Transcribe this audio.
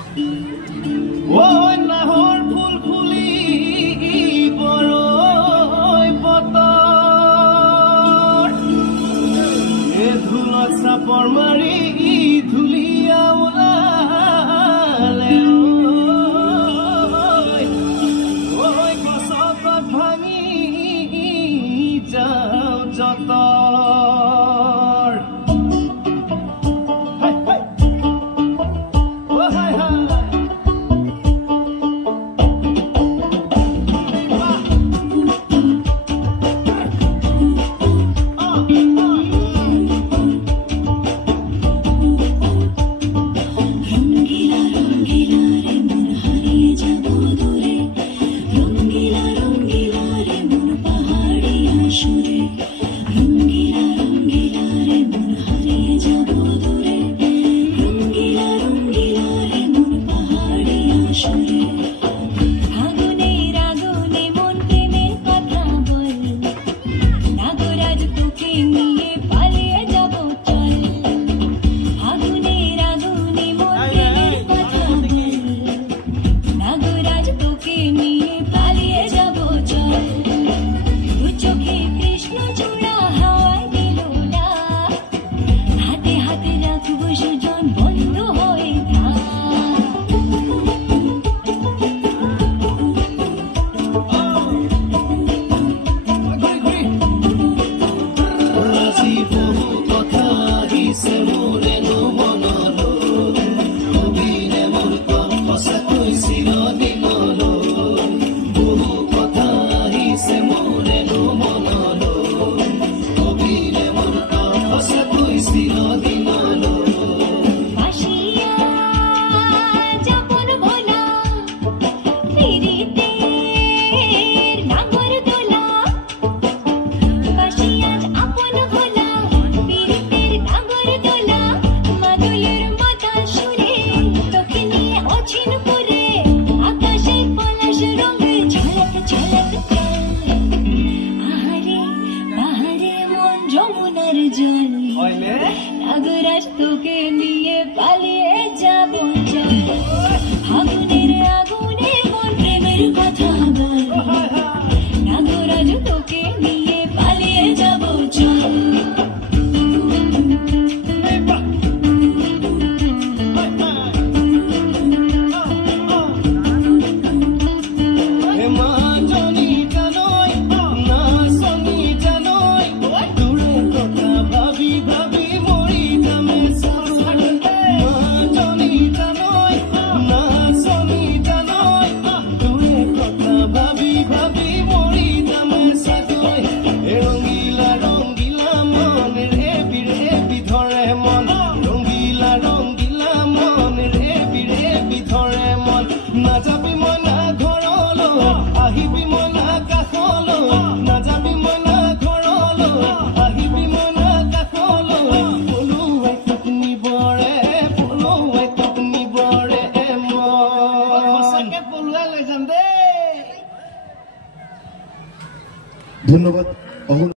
ওই নাহৰ ফুল ফুলি বৰৈ বতৰ এ ধুলত চাপৰ মাৰি ধুলিয়া ওলালে ওই গছত ভাঙি যাওঁ যতৰ নাগরাজ তোকে নিয়ে পালিয়ে যাব চল আগুনের আগুনে মন প্রেমের কথা বল নাগরাজ তোকে নিয়ে পালিয়ে যাব চল নাযাবি মই না ঘৰলৈ আহিবি মই না কাষলৈ নাযাবি মই না ঘৰলৈ আহিবি মই না কাষলৈ পলুৱাই তোক নিবৰে মই সঁচাকে পলুৱাই লৈ যাম দেই। ধন্যবাদ।